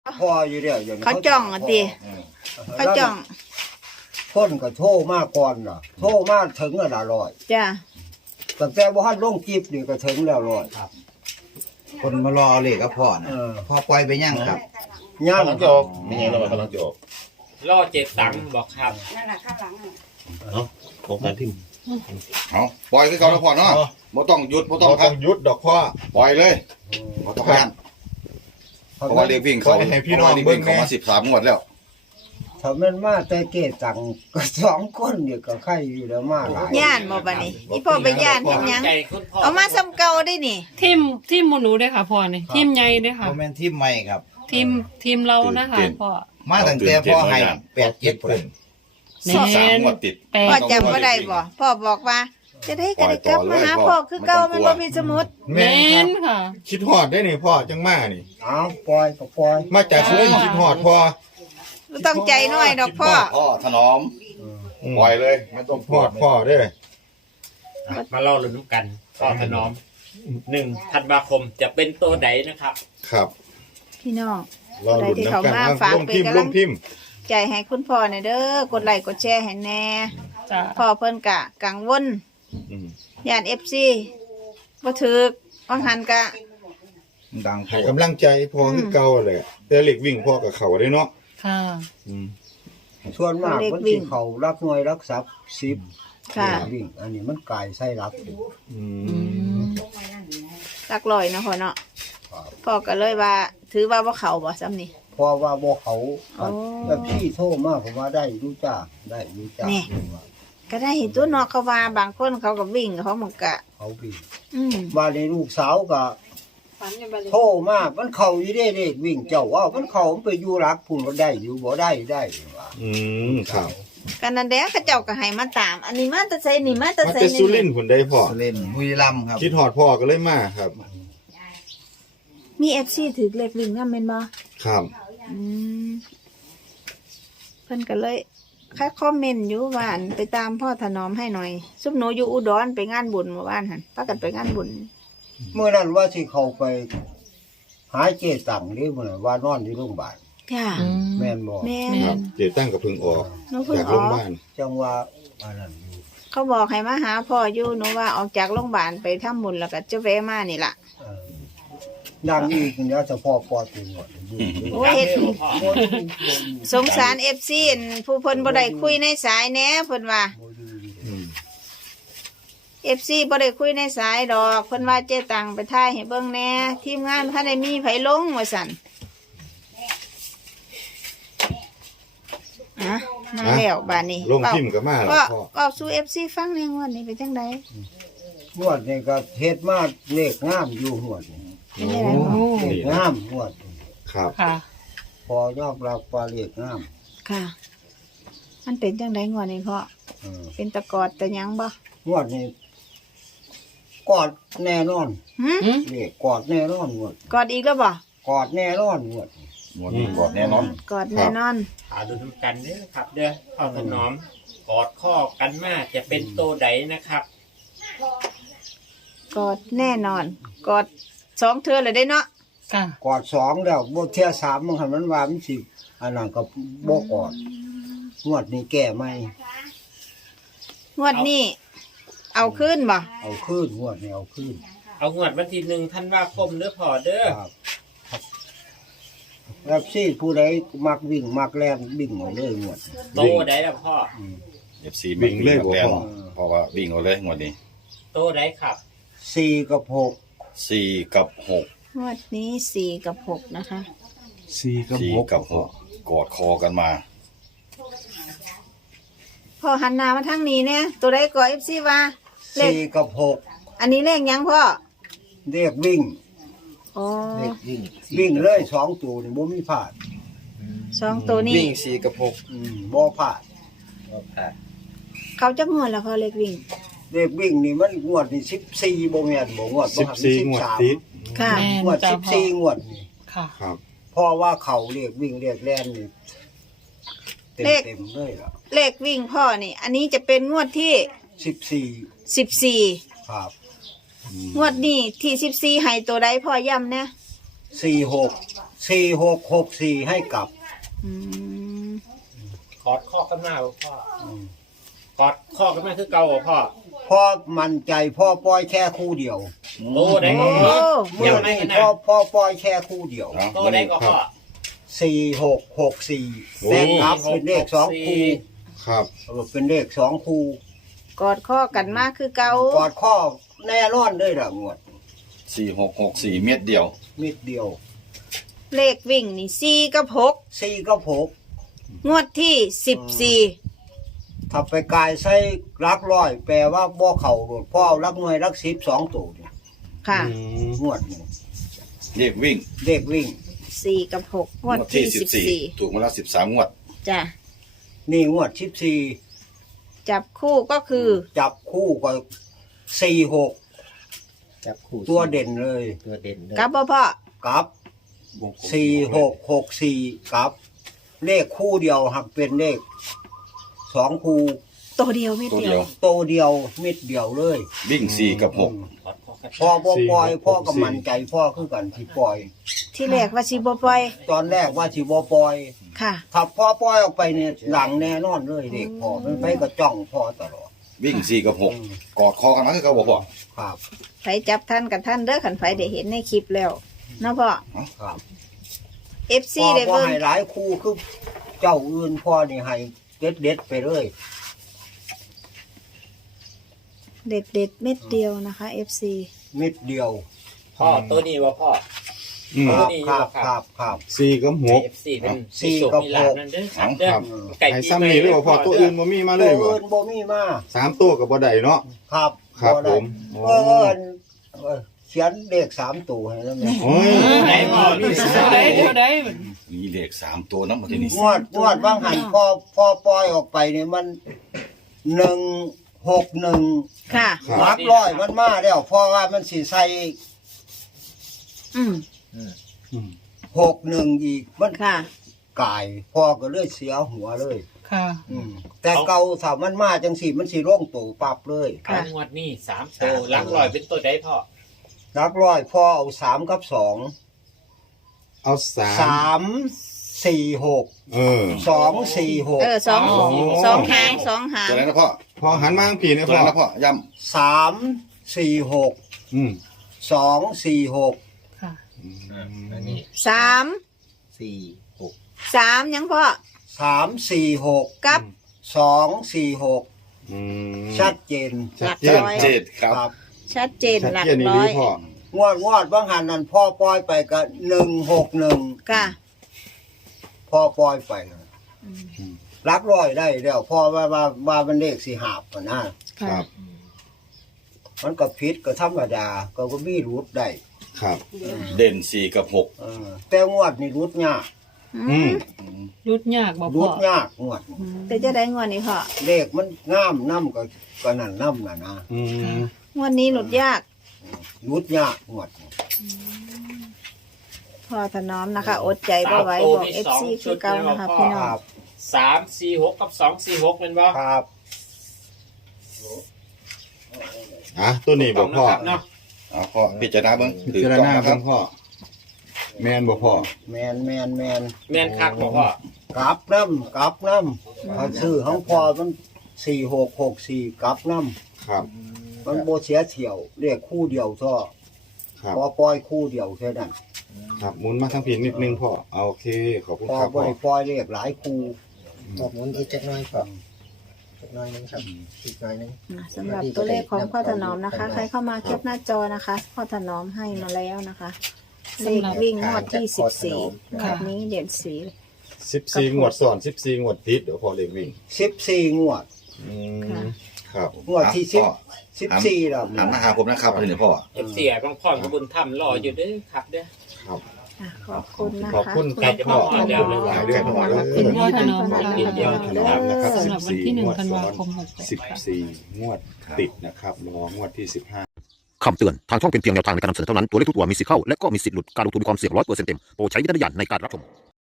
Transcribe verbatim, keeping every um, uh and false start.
พ่ออยู่เดียวอย่างเขาจ้องอ่ะติเขาจ้องคนก็โทรมาก่อนล่ะโทรมาถึงละร้อยจ้ะตั้งแต่บ่ทันลงจีบนี่ก็ถึงแล้วร้อยครับคนมารอเลขกับพ่อนะพ่อปล่อยไปยังครับย่างจบไม่ยังแล้วกำลังจบล่อเจ็ดตังบอกครับนั่นแหละข้างหลังเนาะผมตัดทิ้งเอาปล่อยคือเขาแล้วพ่อเนาะบ่ต้องหยุดบ่ต้องพักหยุดดอกพ่อปล่อยเลยบ่ต้องยันเพราะว่าเรียกวิ่งเขาให้พี่น้องเบิ่งเขามาสิบสามงวดแล้วถ้าแม่นมาแต่เกตังก็สองคนนี่ก็ใครอยู่แล้วมาหลายย่านบ่บัดนี้อีพ่อไปย่านเฮ็ดหยังเอามาซ้ำเก่าได้นี่ทีมทีมหมู่หนูเด้อค่ะพ่อนี่ทีมใหญ่เด้อค่ะบ่แม่นทีมใหม่ครับทีมทีมเรานะคะพ่อมาตั้งแต่พ่อให้แปด เจ็ดพุ่นสิบสามงวดติดพ่อจำบ่ได้บ่พ่อบอกว่าจะได้ก็ได้กลับมาหาพ่อคือเก่ามันบ่มีสมุดแม่นค่ะคิดฮอดได้นี่พ่อจังมานี่เอาปล่อยก็ปล่อยมาจากสุรินทร์คิดฮอดพ่อต้องใจน้อยดอกพ่อพ่อถนอมปล่อยเลยไม่ต้องฮอดพ่อได้มาเล่าเรื่องกันพ่อถนอมหนึ่งธันวาคมจะเป็นตัวไหนนะครับครับพี่น้องอะไรที่เขามาฝากเป็นกำลังใจให้คุณพ่อหน่อยเด้อกดไลค์กดแชร์ให้แน่พ่อเพิ่นกะกังวลย่าน เอฟ ซี บ่ถูกบางหันกะดังให้กำลังใจพ่อคือเก่าเลยแต่เล็กวิ่งพ่อกับเขาได้เนาะค่ะส่วนมากมันสิเขารักหน่วยรักทรัพย์สิบค่ะวิ่งอันนี้มันกายใส่รักอืมหลักร้อยเนาะพ่อเนาะพ่อก็เลยว่าถือว่าบ่เข้าบ่ซ้ำนี่เพราะว่าบ่เขาแบบพี่โทรมาผมว่าได้รู้จักได้รู้จักก็ได้ตัวเนาะเขาว่าบางคนเขาก็วิ่งเขามันก็เขาวิ่งอืมว่าในลูกสาวก็โทรมามันเข้าอยู่ได้เลขวิ่งเจ้าว่ามันเข้ามันไปอยู่รักพุ่นบ่ได้อยู่บ่ได้ได้ว่าอืมครับกันนั่นแหละเขาเจ้าก็ให้มาตามอันนี้มาแต่ไสนี่มาแต่ไสนี่มาแต่สุรินทร์พุ่นได้พ่อสุรินทร์บุรีรัมย์ครับคิดฮอดพ่อก็เลยมาครับมี เอฟ ซี ถือเลขวิ่งนำแม่นบ่ครับอืมเพิ่นก็เลยค่อยคอมเมนต์อยู่ว่าอันไปตามพ่อถนอมให้หน่อยซุปหนูอยู่อุดรไปงานบุญเมื่อวานหั่นพากันไปงานบุญเมื่อนั้นว่าสิเข้าไปหาเจตังนี่มื้อว่านอนอยู่โรงพยาบาลค่ะแม่นบ่แม่นครับเจตังก็เพิ่งออกจากโรงพยาบาลจังว่าอันนั้นอยู่เขาบอกให้มาหาพ่ออยู่หนูว่าออกจากโรงพยาบาลไปทำบุญแล้วก็จะแวะมานี่ล่ะดังอีกเดี๋ยวจะพ่อปอดถึงหมดโอ้ยสงสาร เอฟ ซี ผู้เพิ่นบ่ได้คุยในสายแหน่เพิ่นว่า เอฟ ซี บ่ได้คุยในสายดอกเพิ่นว่าเจ๊ตังไปถ่ายให้เบิ่งแหน่ทีมงานท่านได้มีไผลงว่าซั่นอ่ะมาแล้วบัดนี้ลงพิมพ์ก็มาแล้วพ่อก็สู่ เอฟ ซี ฟังแน่งวดนี้เป็นจังได๋งวดนี้ก็เฮ็ดมาเลขงามอยู่งวดนี้งามงวดครับค่ะพอยอมรับว่าเลขงามค่ะมันเป็นจังได๋งวดนี้พ่อเป็นตะกอดตะหยังบ่งวดนี้กอดแน่นอนนี่กอดแน่นอนงวดกอดอีกแล้วบ่กอดแน่นอนงวดงวดนี้กอดแน่นอนกอดแน่นอนหาดูกันเด้อครับเด้อพ่อถนอมกอดข้อกันมาจะเป็นตัวใดนะครับกอดแน่นอนกอดสองเทื่อเลยได้เนาะค่ะกอดสองแล้วบ่เทื่อสามมันคันมันว่ามันสิอันนั้นก็บ่กอดงวดนี้แก้ใหม่งวดนี้เอาขึ้นบ่เอาขึ้นงวดนี้เอาขึ้นเอางวดวันที่หนึ่งธันวาคมเด้อพ่อเด้อครับแล้วสิผู้ใดมักวิ่งมักแล่นวิ่งเอาเลยงวดโตใดล่ะพ่อเอฟ ซี วิ่งเลยบ่พ่อเพราะว่าวิ่งเอาเลยงวดนี้โตใดครับสี่กับหกสี่กับหกงวดนี้สี่กับหกนะคะสี่กับหกกับหกกอดคอกันมาพ่อหันหน้ามาทางนี้เนี่ยตัวใดก่อ เอฟ ซี ว่าสี่กับหกอันนี้เลขยังพ่อเลขวิ่งอ๋อเลขวิ่งวิ่งเลยสองตัวนี่บ่มีพลาดสองตัวนี้วิ่งสี่กับหกอืมบ่พลาดบ่พลาดเขาจักงวดแล้วพ่อเลขวิ่งเลขวิ่งนี่มันงวดนี่สิบสี่บ่แม่นบ่งวดบ่หันสิบสามค่ะงวดสิบสี่งวดนี่ค่ะครับเพราะว่าเขาเลขวิ่งเลขแล่นนี่เต็มๆเลยล่ะเลขวิ่งพ่อนี่อันนี้จะเป็นงวดที่สิบสี่สิบสี่ครับงวดนี้ที่สิบสี่ให้ตัวใดพ่อย้ำนะสี่หกสี่หกหกสี่ให้กลับอืมกอดข้อกันหน้าบ่พ่ออกอดข้อกันหน้าคือเก่าบ่พ่อพ่อมั่นใจพ่อปล่อยแค่คู่เดียวโตได้ก็โอ้พ่อเมื่อนี้พ่อพ่อปล่อยแค่คู่เดียวโตได้ก็พ่อสี่หกหกสี่แต่กลับเป็นเลขสองคู่ครับเออเป็นเลขสองคู่กอดข้อกันมากคือเก่ากอดข้อแน่นอนเลยล่ะงวดสี่หกหกสี่เม็ดเดียวมิดเดียวเลขวิ่งนี่สี่กับหกสี่ก็หกงวดที่สิบสี่ถ้าไปกายใส่รักร้อย แปลว่าบ่เข่าโดดพ่อรักหน่วยรักสิบสองตัวเนี่ยค่ะงวดนี้เลขวิ่งเด็กวิ่งสี่กับหกงวดที่สิบสี่ถูกมาแล้วสิบสามงวดจ้ะนี่งวดสิบสี่จับคู่ก็คือจับคู่ก็สี่หกจับคู่ตัวเด่นเลยตัวเด่นเลยกับบ่พ่อกับสี่หกหกสี่กับ เลขคู่เดียวหักเป็นเลขสองคู่ตัวเดียวไม่ตัวเดีเดียยว วโตเดียวเม็ดเดียวเลยวิ่งสี่กับหกกอดข้อกันพ่อบ่ปล่อยสี่หกพ่อก็หกสี่มั่นใจพ่อคือกันที่ปล่อยที่แรกว่าสิบ่ปล่อยตอนแรกว่าสิบ่ปล่อยค่ะถ้าพ่อปล่อยออกไปเนี่ยหลังแน่นอนเลยเด็กพ่อมันไปก็จ้องพ่อตลอดวิ่งสี่กับหกอืมกอดคอกันนะคือเขาบอกพ่อครับไผจับท่านกับท่านเด้อขันไผได้เห็นในคลิปแล้วเนาะพ่อครับเอฟซีพ่อได้พ่อเบิ่งให้หลายคู่คือเจ้าอื่นพ่อนี่ให้เด็ดเด็ดๆไปเลยเด็ดเด็ดๆเม็ดเดียวนะคะเอฟซีเม็ดเดียวพ่อตัวนี้ว่าพ่ออืมครับนี่ครับครับครับครับสี่กับหกเอฟซีเป็นสี่สี่กักับบ หกมีลาบนั่นเด้อครับเด้อครับไก่ไอ้ปีซ้ำนี่หรือว่าพอตัวอื่นบ่มีมาเลตัวยบ่อื่นบ่มีมาสามตัวกับบ่ได้เนาะครับครับได้ผมโอ้เออเออเออเขียนเลขสามตัวให้แล้วแม่โอ้ยไหนพ่อมีตัวใดตัวใดมีเลขสามตัวน้ำมาที่นี่งวดงวดว่างหันพ่อพ่อปล่อยออกไปเนี่ยมันหนึ่งหกหนึ่งค่ะครับหลักร้อยมันมาแล้วเพราะว่ามันสิใส่อืมอืมหกหนึ่งอีกมันค่ะกายพ่อก็เลยเสียหัวเลยค่ะอืมแต่เก่าถ้ามันมาจังสิมันสิร่องตัวปรับเลยค่ะงวดนี้สามตัวหลักร้อยเป็นตัวใดพ่อหลักร้อยพ่อเอาสามกับสองเอาสามสามสี่หกเออสองสี่หกเออสองอ๋อสองหางสองหางตัวไหนนะพ่อพอหันมาทางผีเนี่ยตัวพ่ไหอนนะพ่อย้สามสี่หกอืมสองสี่หกค่ะอันนี้สามสี่หกสามยังพ่อสามสี่หกกับสองสี่หกอืมชัดเจนชัดำเจเจ็นดเจ็ดครับครับชัดเจนชัดหลักเจนนี่ร้ดีอยพ่องวดงวดว่างหันนั้นพ่อปล่อยไปก็หนึ่งหกหนึ่งค่ะพ่อปล่อยไปนะรักร้อยได้แล้วพ่อว่าว่าว่ามันเลขสี่หาบอะนะคค่ะรับมันก็ผิดก็ธรรมดาก็ก็มีรูดได้ครับเด่นสี่กับหกเออแต่งวดนี่รูดยากอือืมมรุดยากบ่รูพ่อดยากงวดนี่เป็นจะได้งวดนี้พ่อเลขมันงามน้ำก็ก็นั่นน้ำน่ะนะอืมงวดนี้หลุดยากรูดยากงวดนี่พ่อถนอมนะคะ อดใจบ่ไหว้บอกเอฟซีคือเก่านะคะพี่น้คองรับสามสี่หกกับสองสี่หกเป็นบ่ครับอ่ะตัวนี้บอกพ่อเนาะเอาพ่อพิจารณาเบิ้งพิจารณาคเบิ่รับงพ่อ แม่นบ่พ่อแมนแมนแมนแม่นคักบ่พ่อกลับน้ำกลับน้ำเขาซื้อของพ่อมันสี่หกหกสี่กลับน้ครับำมันโบเสียเที่ยวเรียกคู่เดียวท่อครับพอปล่อยคู่เดียวแค่นั้นครับหมุนมาทางผีนิดนึงพ่อเอาโอเค ขอบคุณพอครับบพ่อริปล่อยเรียกหลายคู่ขอบคุณอีกจักหน่อยครับจักหน่อยหนึงครับอีกหน่อยหนึงอ่ะสำหรับตัวเลขของพ่อถนอมนะคะ ใครเข้ามาแคปหน้าจอนะคะ พ่อถนอมให้มาแล้วนะคะ เลขวิ่งงวดที่สิบสี่แบบนี้เด่นสีสิบสี่งวดซ้อนสิบสี่งวดติดเดี๋ยวพ่อเลขวิ่งสิบสี่งวดอืมค่ะครับงวดที่สิบพ่อสิบสี่แล้วหันมาหาผมนะครับอันนี้พ่อเอฟซีบางพ่อกับบุญธรรมรออยู่เด้อครับเด้อครับอ่ะขอบคุณนะขอบคะคุณครับพ่อขอบคุณครับหลายเรื่องพ่อขอบคุณพ่อถนอมค่ะนะครับสำหรับวันที่หนึ่งธันวาคมหกแปดสิบสี่งวดติดนะครับรองวดที่สิบห้าคำเตือน ทางช่องเป็นเพียงแนวทางในการนำเสนอเท่านั้น ตัวเลขทุกตัวมีสิทธิ์เข้า และก็มีสิทธิ์หลุด การลงทุนมีความเสี่ยงร้อยเปอร์เซ็นต์เต็ม โปรดใช้วิจารณญาณในการรับชม